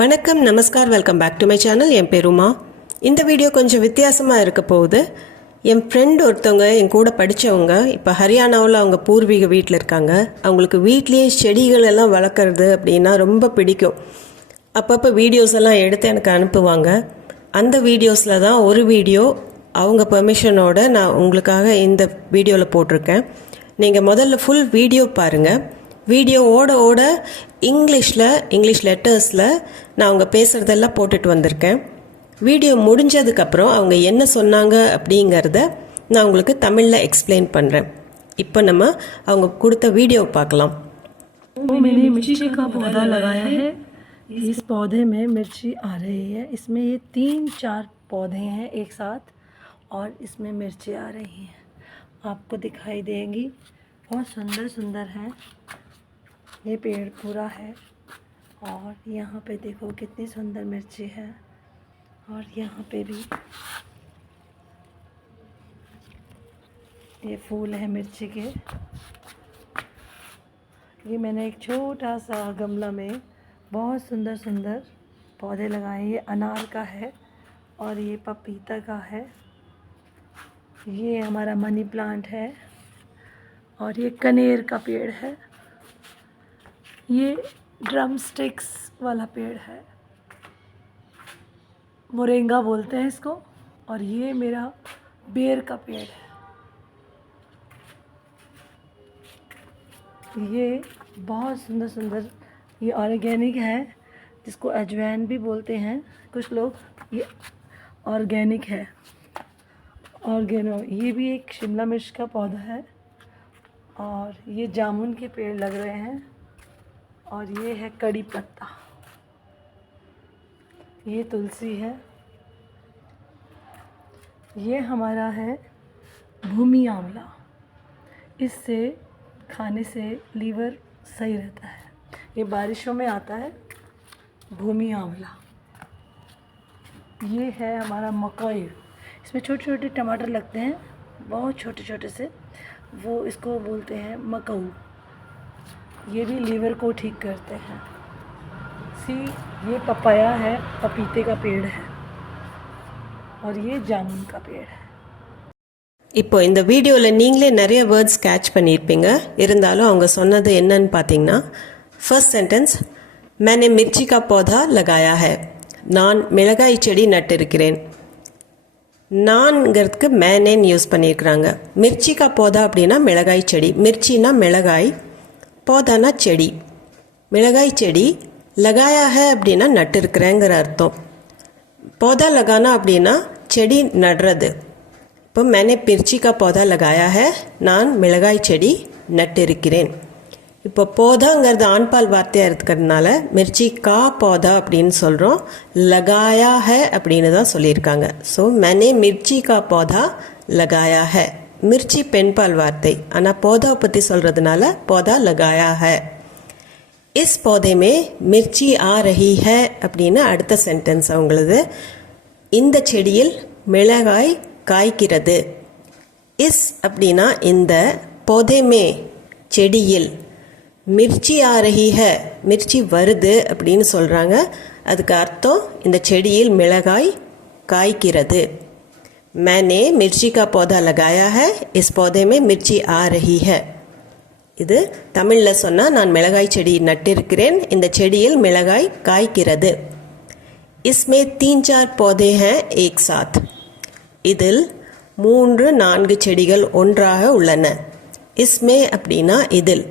வணக்கம், நமஸ்கார், welcome back to my channel. என் பேர் உமா. இந்த வீடியோ கொஞ்சம் வித்தியாசமாக இருக்க போகுது. என் ஃப்ரெண்ட் ஒருத்தவங்க என் கூட படித்தவங்க இப்போ ஹரியானாவில் அவங்க பூர்வீக வீட்டில் இருக்காங்க. அவங்களுக்கு வீட்லேயே செடிகள் எல்லாம் வளர்க்குறது அப்படின்னா ரொம்ப பிடிக்கும். அப்பப்போ வீடியோஸ் எல்லாம் எடுத்து எனக்கு அனுப்புவாங்க. அந்த வீடியோஸில் தான் ஒரு வீடியோ அவங்க பெர்மிஷனோட நான் உங்களுக்காக இந்த வீடியோவில் போட்டிருக்கேன். நீங்கள் முதல்ல ஃபுல் வீடியோ பாருங்கள். வீடியோ ஓட இங்கிலீஷ் லெட்டர்ஸில் நான் அவங்க பேசுகிறதெல்லாம் போட்டுட்டு வந்திருக்கேன். வீடியோ முடிஞ்சதுக்கப்புறம் அவங்க என்ன சொன்னாங்க அப்படிங்கிறத நான் உங்களுக்கு தமிழில் எக்ஸ்பிளைன் பண்ணுறேன். இப்போ நம்ம அவங்க கொடுத்த வீடியோ பார்க்கலாம். मैंने मिर्ची का पौधा लगाया है. इस पौधे में मिर्ची आ रही है. इसमें ये 3-4 पौधे हैं एक साथ और इसमें मिर्ची आ रही हैं. आपको दिखाई देंगी. बहुत सुंदर सुंदर है. ये पेड़ पूरा है और यहाँ पे देखो कितनी सुंदर मिर्ची है. और यहाँ पे भी ये फूल है मिर्ची के. ये मैंने एक छोटा सा गमला में बहुत सुंदर सुंदर पौधे लगाए. ये अनार का है और ये पपीता का है. ये हमारा मनी प्लांट है और ये कनेर का पेड़ है. ये ड्रम स्टिक्स वाला पेड़ है, मोरिंगा बोलते हैं इसको. और ये मेरा बेर का पेड़ है. ये बहुत सुंदर सुंदर ये ऑर्गेनिक है, जिसको अजवाइन भी बोलते हैं कुछ लोग. ये ऑर्गेनिक है, ऑर्गेनो. ये भी एक शिमला मिर्च का पौधा है और ये जामुन के पेड़ लग रहे हैं. और ये है कड़ी पत्ता. ये तुलसी है. ये हमारा है भूमि आंवला. इससे खाने से लीवर सही रहता है. ये बारिशों में आता है भूमि आंवला. ये है हमारा मकई. इसमें छोटे छोटे टमाटर लगते हैं, बहुत छोटे छोटे से. वो इसको बोलते हैं मकऊ. ये भी लीवर को ठीक करते हैं. ये पपाया है, पपीते का पेड़ है. और ये जामुन का पेड़ है. இப்போ இந்த வீடியோவில் நீங்களே நிறைய வேர்ட்ஸ் கேட்ச் பண்ணியிருப்பீங்க. இருந்தாலும் அவங்க சொன்னது என்னன்னு பார்த்தீங்கன்னா, ஃபர்ஸ்ட் சென்டென்ஸ் मैंने मिर्ची का पौधा लगाया है. நான் மிளகாய் செடி நட்டிருக்கிறேன். நான்கிறதுக்கு மேனேன்னு யூஸ் பண்ணியிருக்கிறாங்க. மிர்ச்சி கா பौधा அப்படின்னா மிளகாய் செடி. மிர்ச்சினா மிளகாய், பौधाனா செடி. மிளகாய் செடி லகாயா है அப்படின்னா நட்டிருக்கிறேங்கிற அர்த்தம். पौधा लगाना அப்படின்னா செடி நடுறது. இப்போ मैंने मिर्ची का पौधा लगाया है, நான் மிளகாய் செடி நட்டிருக்கிறேன். இப்போ पौधाங்கிறது ஆண்பால் வார்த்தையாக இருக்கிறதுனால மிர்ச்சி கா पौधा அப்படின்னு சொல்கிறோம். लगाया है அப்படின்னு தான் சொல்லியிருக்காங்க. ஸோ मैंने मिर्ची का पौधा लगाया है. மிர்ச்சி பெண்பால் வார்த்தை, ஆனால் पौधा பற்றி சொல்கிறதுனால पौधा लगाया है. इस पौधे में मिर्ची आ रही है அப்படின்னு அடுத்த சென்டென்ஸ் அவங்களது. இந்த செடியில் மிளகாய் காய்க்கிறது. இஸ் அப்படின்னா இந்த, पौधे में செடியில், மிர்ச்சி ஆ ரஹி है மிர்ச்சி வருது அப்படின்னு சொல்கிறாங்க. அதுக்கு அர்த்தம் இந்த செடியில் மிளகாய் காய்க்கிறது. मैंने मिर्ची का पौधा लगाया है, इस पौधे में मिर्ची आ रही है. இது தமிழில் சொன்னால் நான் மிளகாய் செடி நட்டிருக்கிறேன், இந்த செடியில் மிளகாய் காய்க்கிறது. इसमें 3-4 पौधे हैं एक साथ. இதில் 3-4 செடிகள் ஒன்றாக உள்ளன. इसमें அப்படின்னா இதில்,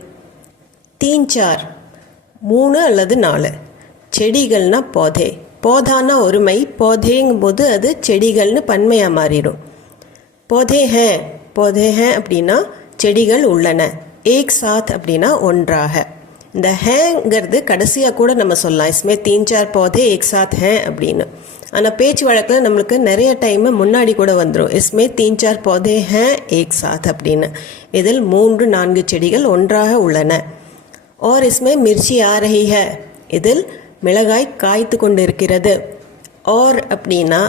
3-4 3 அல்லது 4, செடிகள்னா पौधे. पौधाना ஒருமை, पौधेங்கும் போது அது செடிகள்னு பன்மையாக மாறிடும். पौधे हैं அப்படின்னா செடிகள் உள்ளன. एक साथ அப்படின்னா ஒன்றாக. இந்த ஹேங்கிறது கடைசியாக கூட நம்ம சொல்லலாம். इसमें 3-4 पौधे एक साथ हैं அப்படின்னு. ஆனால் பேச்சு வழக்கில் நம்மளுக்கு நிறைய டைம் முன்னாடி கூட வந்துடும். इसमें 3-4 पौधे हैं एक साथ அப்படின்னு. இதில் 3-4 செடிகள் ஒன்றாக உள்ளன. और इसमें मिर्ची आ रही है, இதில் மிளகாய் காய்த்து கொண்டு இருக்கிறது. और அப்படின்னா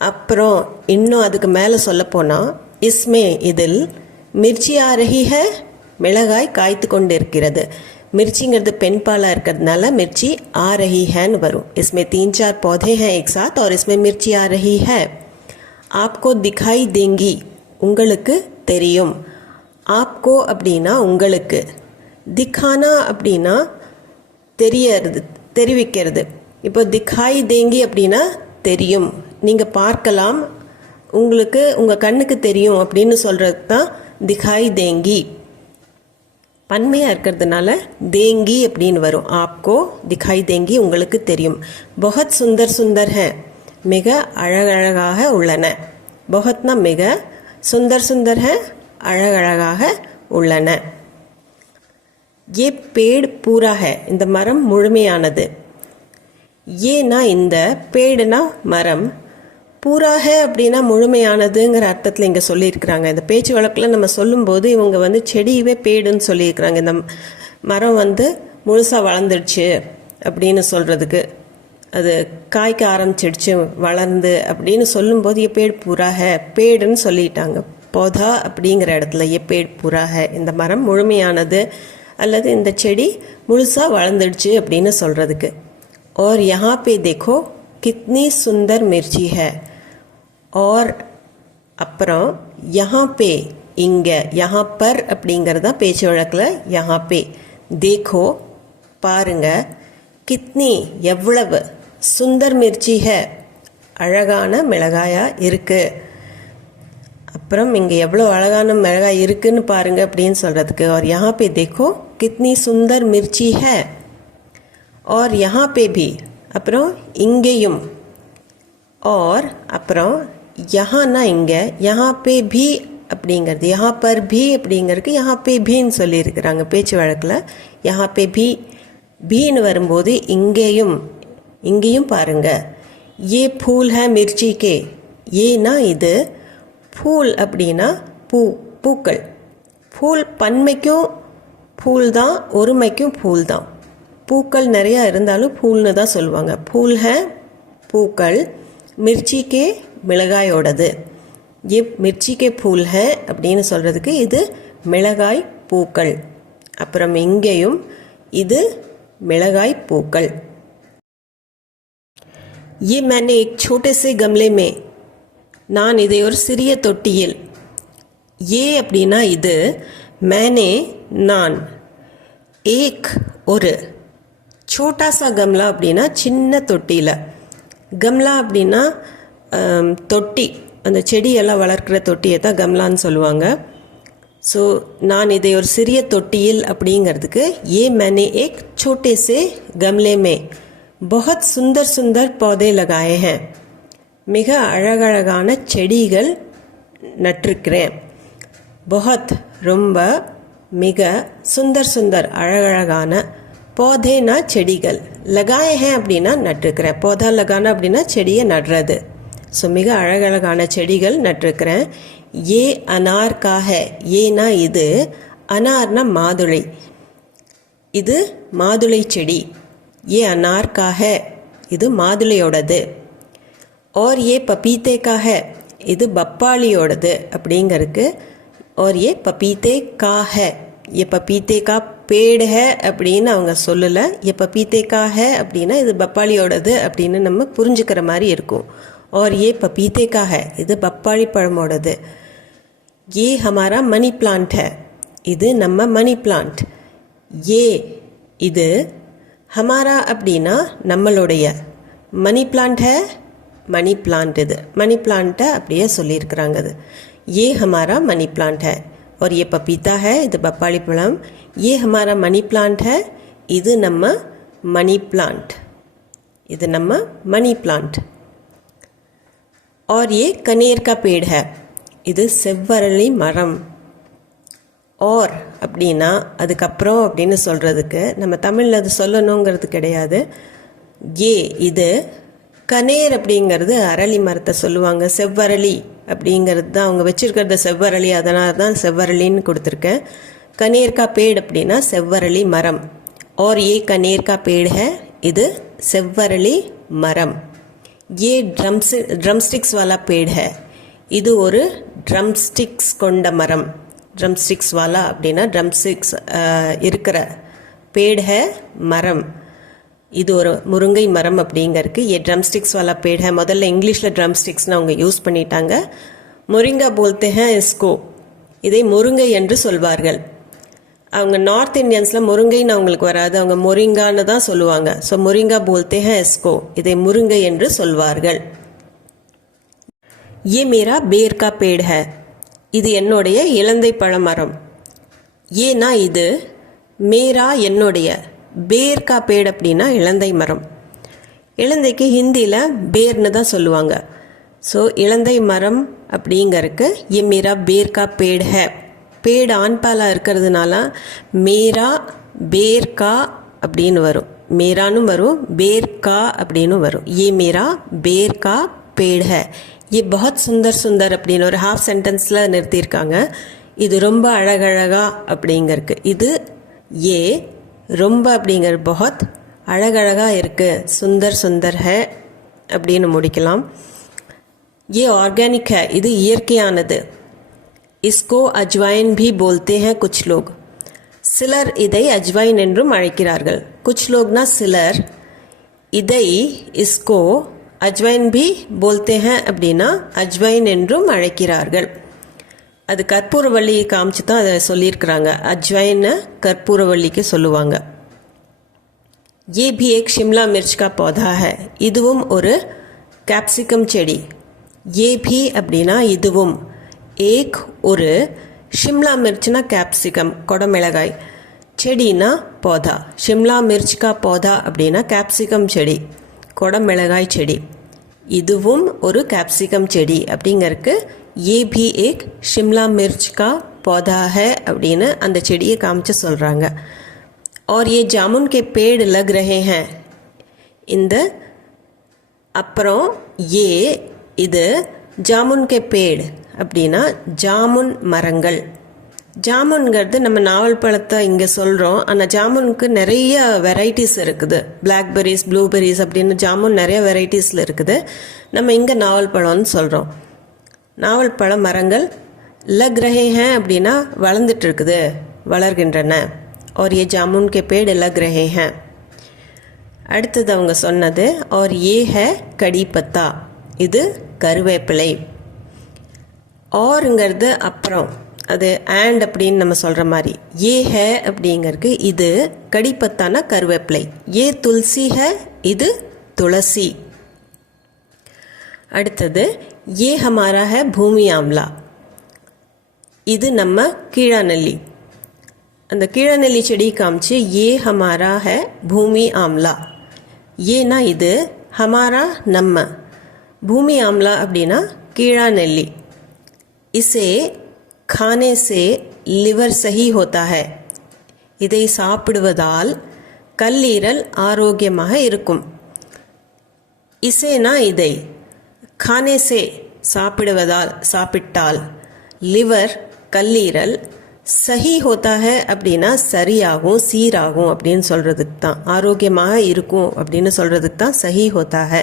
அப்புறம் இன்னும் அதுக்கு மேலே சொல்லப்போனால், इसमें இதில், மிர்ச்சி ஆ ரஹி है மிளகாய் காய்த்து கொண்டு இருக்கிறது. मिर्चीங்கிறது பெண் பாலா இருக்கிறதுனால मिर्ची आ रही हैன்னு வரும். इसमें 3-4 पौधे हैं एक साथ और इसमें मिर्ची आ रही है. आपको दिखाई देंगी உங்களுக்கு தெரியும். आपको அப்படின்னா உங்களுக்கு, दिखाना அப்படின்னா தெரிவிக்கிறது. இப்போ दिखाई देंगी அப்படின்னா தெரியும், நீங்கள் பார்க்கலாம், உங்களுக்கு உங்கள் கண்ணுக்கு தெரியும் அப்படின்னு சொல்கிறது தான் दिखाई देंगी. பன்மையாக இருக்கிறதுனால தேங்கி அப்படின்னு வரும். ஆப்கோ திகாய் தேங்கி உங்களுக்கு தெரியும். बहुत सुंदर सुंदर है மிக அழகழகாக உள்ளன. बहुतனா மிக, சுந்தர் சுந்தர் है அழகழகாக உள்ளன. ये पेड़ पूरा है இந்த மரம் முழுமையானது. ஏனா இந்த பேடுனா மரம், பூரா ஹே அப்படின்னா முழுமையானதுங்கிற அர்த்தத்தில் இங்கே சொல்லியிருக்கிறாங்க. இந்த பேச்சு வழக்கில் நம்ம சொல்லும்போது இவங்க வந்து செடியவே பேடுன்னு சொல்லியிருக்கிறாங்க. இந்த மரம் வந்து முழுசாக வளர்ந்துடுச்சு அப்படின்னு சொல்கிறதுக்கு, அது காய்க்க ஆரம்பிச்சிடுச்சு வளர்ந்து அப்படின்னு சொல்லும்போது ஏ பேடு பூரா ஹே பேடுன்னு சொல்லிட்டாங்க. பௌதா அப்படிங்கிற இடத்துல ஏ பேடு பூரா ஹே இந்த மரம் முழுமையானது அல்லது இந்த செடி முழுசாக வளர்ந்துடுச்சு அப்படின்னு சொல்கிறதுக்கு. और यहाँ पे देखो कितनी सुंदर मिर्ची है. और அப்புறம் यहाँ पे இங்கே, यहाँ पर அப்படிங்கிறதா பேச்சு வழக்கில் यहाँ पे, देखो பாருங்க, கித்னி எவ்வளவு, சுந்தர் மிர்ச்சி है அழகான மிளகாயா இருக்கு. அப்புறம் இங்கே எவ்வளோ அழகான மிளகாய் இருக்குன்னு பாருங்க அப்படின்னு சொல்கிறதுக்கு. और यहाँ पे देखो कितनी सुंदर मिर्ची है. और यहाँ पे भी அப்புறம் இங்கேயும், और அப்புறம் யஹானா இங்கே, यहाँ पे भी அப்படிங்கிறது, यहाँ पर भी அப்படிங்கிறதுக்கு यहाँ पे भीன்னு சொல்லியிருக்கிறாங்க பேச்சு வழக்கில். यहाँ पे भी भीன்னு வரும்போது இங்கேயும், இங்கேயும் பாருங்க. ये फूल है मिर्ची के. ஏனா இது, फूल அப்படின்னா பூக்கள். फूल பன்மைக்கும் फूल தான், ஒருமைக்கும் फूल தான். பூக்கள் நிறையா இருந்தாலும் ஃபூல்னு தான் சொல்லுவாங்க. ஃபூல் ஹே பூக்கள், மிர்ச்சி கே மிளகாயோடது. ஏ மிர்ச்சி கே ஃபூல் ஹே அப்படின்னு சொல்கிறதுக்கு இது மிளகாய் பூக்கள். அப்புறம் இங்கேயும் இது மிளகாய் பூக்கள். ये मैंने एक छोटे से गमले में, நான் இதை ஒரு சிறிய தொட்டியில், ஏ அப்படின்னா இது, मैंने நான், ஏக் ஒரு, छोटा सा गमला அப்படின்னா சின்ன தொட்டியில், கம்லா அப்படின்னா தொட்டி, அந்த செடியெல்லாம் வளர்க்குற தொட்டியை தான் கம்லான்னு சொல்லுவாங்க. ஸோ நான் இதை ஒரு சிறிய தொட்டியில் அப்படிங்கிறதுக்கு ये मैंने एक छोटे से गमले में बहुत सुंदर सुंदर पौधे लगाए हैं மிக அழகழகான செடிகள் நட்டிருக்கிறேன். बहुत ரொம்ப, மிக, சுந்தர் சுந்தர் அழகழகான, பौधेனா செடிகள், लगाए हैं அப்படின்னா நட்டிருக்கிறேன், पौधा लगाना அப்படின்னா செடியை நடுறது. ஸோ மிக அழகழகான செடிகள் நட்டிருக்கிறேன். ये अनार का है. ஏனா இது, அனார்னா மாதுளை, இது மாதுளை செடி. ये अनार का है இது மாதுளையோடது. और ये पपीते का है இது பப்பாளியோடது அப்படிங்கிறதுக்கு. और ये पपीते का है, ये पपीते का पेड़ है அப்படின்னு அவங்க சொல்லலை. ये पपीते का है அப்படின்னா இது பப்பாளியோடது அப்படின்னு நம்ம புரிஞ்சுக்கிற மாதிரி இருக்கும். और ये पपीते का है இது பப்பாளி பழமோடது. ये हमारा मनी प्लांट है இது நம்ம மணி பிளான்ட். ये இது, हमारा அப்படின்னா நம்மளுடைய, மணி பிளான்ட் है மணி பிளான்ட் இது, மணி பிளான்ட்டை அப்படியே சொல்லியிருக்கிறாங்க. அது ये हमारा मनी प्लांट है. और ये पपीता है இது பப்பாளி பழம். ये हमारा मनी प्लांट है இது நம்ம மணி பிளான்ட், இது நம்ம மணி பிளான்ட். और ये कनेर का पेड़ है இது செவ்வரளி மரம். और அப்படின்னா அதுக்கப்புறம் அப்படின்னு சொல்கிறதுக்கு நம்ம தமிழில் அது சொல்லணுங்கிறது கிடையாது. ஏ இது, கனேர் அப்படிங்கிறது அரளி மரத்தை சொல்லுவாங்க. செவ்வரளி அப்படிங்கிறது தான் அவங்க வச்சுருக்கிறது செவ்வரளி, அதனால தான் செவ்வரளின்னு கொடுத்துருக்கேன். கனேர் கா பேடு அப்படின்னா செவ்வரளி மரம். और ये कनेर का पेड़ है இது செவ்வரளி மரம். ये ड्रमस्टिक्स वाला पेड़ है இது ஒரு ட்ரம்ஸ்டிக்ஸ் கொண்ட மரம். ட்ரம்ஸ்டிக்ஸ் வாலா அப்படின்னா ட்ரம்ஸ்டிக்ஸ் இருக்கிற पेड़ है मरम இது ஒரு முருங்கை மரம் அப்படிங்கிறதுக்கு ये ड्रम स्टिक्स वाला पेड़ है முதல்ல இங்கிலீஷில் ட்ரம் ஸ்டிக்ஸ்னு அவங்க யூஸ் பண்ணிட்டாங்க முரிங்கா போல்ते हैं इसको இதை முருங்கை என்று சொல்வார்கள் அவங்க நார்த் இந்தியன்ஸில் முருங்கைன்னு அவங்களுக்கு வராது அவங்க முரிங்கான்னு தான் சொல்லுவாங்க ஸோ முரிங்கா போல்ते हैं इसको இதை முருங்கை என்று சொல்வார்கள் ये मेरा बेर का पेड़ है இது என்னுடைய இலந்தை பழ மரம் ஏனா இது மேரா என்னுடைய பேர் கா பேட் அப்படின்னா இலந்தை மரம் இலந்தைக்கு ஹிந்தியில் பேர்னு தான் சொல்லுவாங்க ஸோ இலந்தை மரம் அப்படிங்கிறதுக்கு ये मेरा बेर का पेड़ है பேடு ஆண்பாலாக இருக்கிறதுனால மேரா பேர் கா அப்படின்னு வரும் மேரான்னு வரும் பேர் கா அப்படின்னு வரும் ये मेरा बेर का पेड़ है ये बहुत सुंदर सुंदर அப்படின்னு ஒரு ஹாஃப் சென்டென்ஸில் நிறுத்தியிருக்காங்க இது ரொம்ப அழகழகா அப்படிங்கிறதுக்கு இது ஏ ரொம்ப அப்படிங்கிற बहुत அழகழகா இருக்கு சுந்தர் சுந்தர் है அப்படின்னு முடிக்கலாம் ये ऑर्गेनिक है இது இயற்கையானது इसको अजवाइन भी बोलते हैं कुछ लोग சிலர் இதை அஜ்வைன் என்றும் அழைக்கிறார்கள் कुछ लोगனா சிலர் இதை इसको அஜ்வைன் भी बोलते हैं அப்படின்னா அஜ்வைன் என்றும் அழைக்கிறார்கள் அது கற்பூரவள்ளி காமிச்சு தான் அதை சொல்லியிருக்கிறாங்க அஜ்வைனை கற்பூரவள்ளிக்கு சொல்லுவாங்க ये भी एक शिमला मिर्च का पौधा है இதுவும் ஒரு கேப்சிகம் செடி ये भी அப்படின்னா இதுவும் एक ஒரு शिमला मिर्चना कैप्सिकम கொடமிளகாய் செடினா पौधा शिमला मिर्च का पौधा அப்படின்னா கேப்சிகம் செடி கொடமிளகாய் செடி இதுவும் ஒரு கேப்சிகம் செடி அப்படிங்கிறதுக்கு ये भी एक शिमला मिर्च का पौधा है அப்படின்னு அந்த செடியை காமிச்சு சொல்கிறாங்க और ये जामुन के पेड़ लग रहे हैं இந்த அப்புறம் ये இது ஜாமுன் கே பேட் அப்படின்னா ஜாமுன் மரங்கள் ஜாமுன்கிறது நம்ம நாவல் பழத்தை இங்கே சொல்கிறோம் ஆனால் ஜாமுனுக்கு நிறைய வெரைட்டிஸ் இருக்குது பிளாக்பெரிஸ் ப்ளூபெரிஸ் அப்படின்னு ஜாமுன் நிறைய வெரைட்டிஸில் இருக்குது நம்ம இங்கே நாவல் பழம்னு சொல்கிறோம் நாவல் பழ மரங்கள் லக் ரஹே ஹேன் அப்படின்னா வளர்ந்துட்டு இருக்குது வளர்கின்றன और ये जामुन के पेड़ लग रहे हैं அடுத்தது அவங்க சொன்னது और ये है कड़ी पत्ता இது கருவேப்பிலை ஆருங்கிறது அப்புறம் அது அண்ட் அப்படின்னு நம்ம சொல்கிற மாதிரி ஏ ஹே அப்படிங்கிறதுக்கு இது கடிப்பத்தானா கருவேப்பிலை ஏ துளசி ஹே இது துளசி அடுத்தது ஏ ஹமாரா ஹே பூமி ஆம்லா இது நம்ம கீழாநெல்லி அந்த கீழாநெல்லி செடி காமிச்சு ஏ ஹமாரா ஹே பூமி ஆம்லா ஏனா இது ஹமாரா நம்ம பூமி ஆம்லா அப்படின்னா கீழாநெல்லி इसे खाने से लिवर सही होता है இதை சாப்பிடுவதால் கல்லீரல் ஆரோக்கியமாக இருக்கும் இசேனா இதை खाने से சாப்பிடுவதால் சாப்பிட்டால் லிவர் கல்லீரல் சஹி ஹோத்தா ஹே அப்படின்னா சரியாகும் சீராகும் அப்படின்னு சொல்கிறதுக்கு தான் ஆரோக்கியமாக இருக்கும் அப்படின்னு சொல்கிறதுக்கு தான் சஹி ஹோத்தா ஹே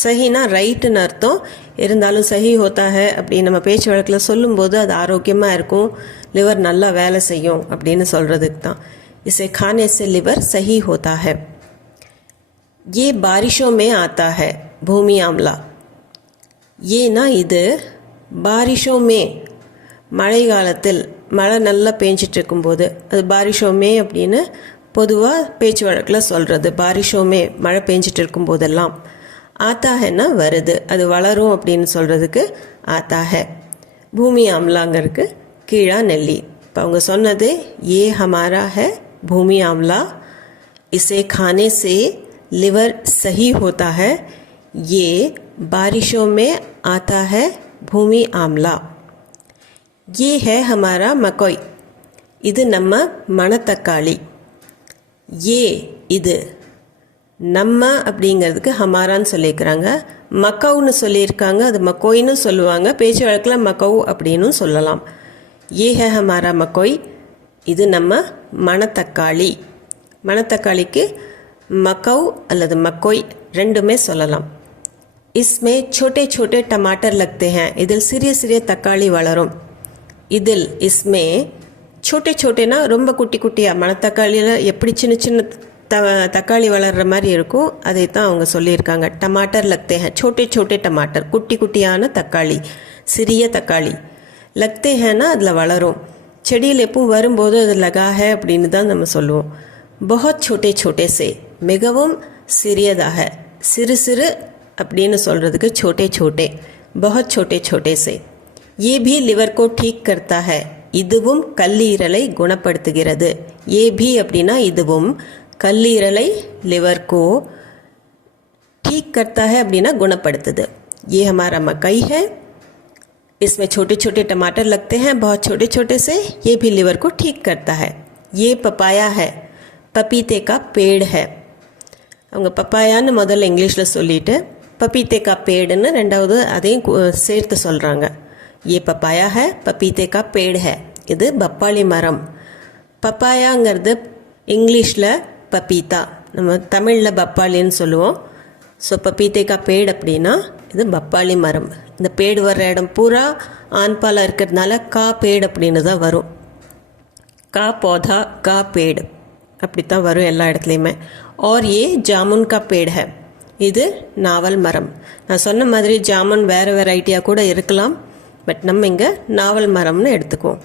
சஹினா ரைட்டுன்னு அர்த்தம் இருந்தாலும் சஹி ஹோத்தா ஹே அப்படின்னு நம்ம பேச்சு வழக்கில் சொல்லும்போது அது ஆரோக்கியமாக இருக்கும் லிவர் நல்லா வேலை செய்யும் அப்படின்னு சொல்கிறதுக்கு தான் இசே खाने से लिवर सही होता है ये बारिशों में आता है भूमि आंवला ஏன்னா இது பாரிஷோ மே மழை காலத்தில் மழை நல்லா பேஞ்சிட்டு இருக்கும்போது அது பாரிஷோமே அப்படின்னு பொதுவாக பேச்சு வழக்கில் சொல்கிறது பாரிஷோமே மழை பேஞ்சிட்டு இருக்கும்போதெல்லாம் ஆத்தாஹன்னா வருது அது வளரும் அப்படின்னு சொல்கிறதுக்கு ஆத்தாஹ பூமி ஆம்லாங்கிறதுக்கு கீழா நெல்லி இப்போ அவங்க சொன்னது ஏ ஹமாரா ஹே பூமி ஆம்லா இசே खाने से लिवर सही होता है ये बारिशों में आता है भूमि आंवला ये है हमारा मकोई இது நம்ம மணத்தக்காளி ஏ இது நம்ம அப்படிங்கிறதுக்கு ஹமாரான்னு சொல்லியிருக்கிறாங்க மக்கவுன்னு சொல்லியிருக்காங்க அது மக்கோயின்னு சொல்லுவாங்க பேச்சு வழக்கில் மக்கவு அப்படின்னு சொல்லலாம் ஏ ஹே ஹமாரா மக்கோய் இது நம்ம மணத்தக்காளி மணத்தக்காளிக்கு மக்கவு அல்லது மக்கோய் ரெண்டுமே சொல்லலாம் इसमें छोटे छोटे टमाटर लगते हैं இதில் சிறிய சிறிய தக்காளி வளரும் இதில் इसमें छोटे छोटेனா ரொம்ப குட்டி குட்டியாக மணத்தக்காளியில் எப்படி சின்ன சின்ன தக்காளி வளர்கிற மாதிரி இருக்கும் அதை தான் அவங்க சொல்லியிருக்காங்க. டமாட்டர் லக்தே ஹே, छोटे छोटे டமாட்டர், குட்டி குட்டியான தக்காளி, சிறிய தக்காளி. லக்தே ஹேனா அதில் வளரும். செடியில் எப்போ வரும்போது அது லகா ஹே அப்படின்னு தான் நம்ம சொல்லுவோம். बहुत छोटे छोटे से, மிகவும் சிறியதாக, சிறு சிறு அப்படின்னு சொல்கிறதுக்கு छोटे छोटे, बहुत छोटे छोटे से. ये भी लिवर को ठीक करता है, இதுவும் கல்லீரலை குணப்படுத்துகிறது. ये भी அப்படின்னா இதுவும், கல்லீரலை लिवर को ठीक करता है அப்படின்னா குணப்படுத்துது. ये हमारा मकई है, इसमें छोटे छोटे टमाटर लगते हैं बहुत छोटे छोटे से, ये भी लिवर को ठीक करता है. ये पपाया है, पपीते का पेड़ है. அவங்க பப்பாயான்னு முதல்ல இங்கிலீஷில் சொல்லிவிட்டு பப்பீத்தே கா பேடுன்னு ரெண்டாவது அதையும் சேர்த்து சொல்கிறாங்க. ये पपाया है, पपीते का पेड़ है. இது பப்பாளி மரம். பப்பாயாங்கிறது இங்கிலீஷில் பப்பீத்தா, நம்ம தமிழில் பப்பாளின்னு சொல்லுவோம். ஸோ பப்பீத்தே கா பேடு அப்படின்னா இது பப்பாளி மரம். இந்த பேடு வர்ற இடம் பூரா ஆண்பாலாக இருக்கிறதுனால கா பேடு அப்படின்னு தான் வரும். கா பौधा கா பேடு அப்படி தான் வரும் எல்லா இடத்துலையுமே. और ये जामुन का पेड़ है, இது நாவல் மரம். நான் சொன்ன மாதிரி ஜாமுன் வேறு வெரைட்டியாக கூட இருக்கலாம், பட் நம்ம இங்கே நாவல் மரம்னு எடுத்துக்குவோம்.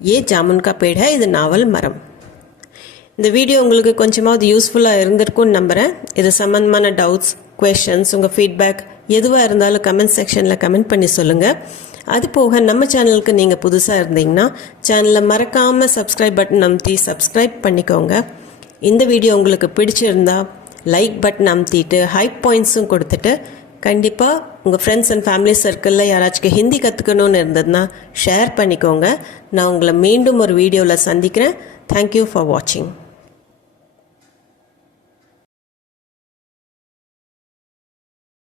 ஏ ஜாமுன் கா பேட் ஹை, இது நாவல் மரம். இந்த வீடியோ உங்களுக்கு கொஞ்சமாவது யூஸ்ஃபுல்லாக இருந்திருக்கும்னு நம்புகிறேன். இது சம்மந்தமான டவுட்ஸ், குவெஷன்ஸ், உங்கள் ஃபீட்பேக் எதுவாக இருந்தாலும் கமெண்ட் செக்ஷனில் கமெண்ட் பண்ணி சொல்லுங்கள். அது போக நம்ம சேனலுக்கு நீங்கள் புதுசாக இருந்தீங்கன்னா சேனலில் மறக்காமல் சப்ஸ்கிரைப் பட்டன் அமுத்தி சப்ஸ்கிரைப் பண்ணிக்கோங்க. இந்த வீடியோ உங்களுக்கு பிடிச்சிருந்தா லைக் பட்டன் அமுத்திட்டு ஹைப் பாயிண்ட்ஸும் கொடுத்துட்டு கண்டிப்பாக உங்கள் ஃப்ரெண்ட்ஸ் அண்ட் ஃபேமிலி சர்க்கிளில் யாராச்சும் ஹிந்தி கற்றுக்கணுன்னு இருந்ததுன்னா ஷேர் பண்ணிக்கோங்க. நான் உங்களை மீண்டும் ஒரு வீடியோவில் சந்திக்கிறேன். தேங்க்யூ ஃபார் வாட்சிங்.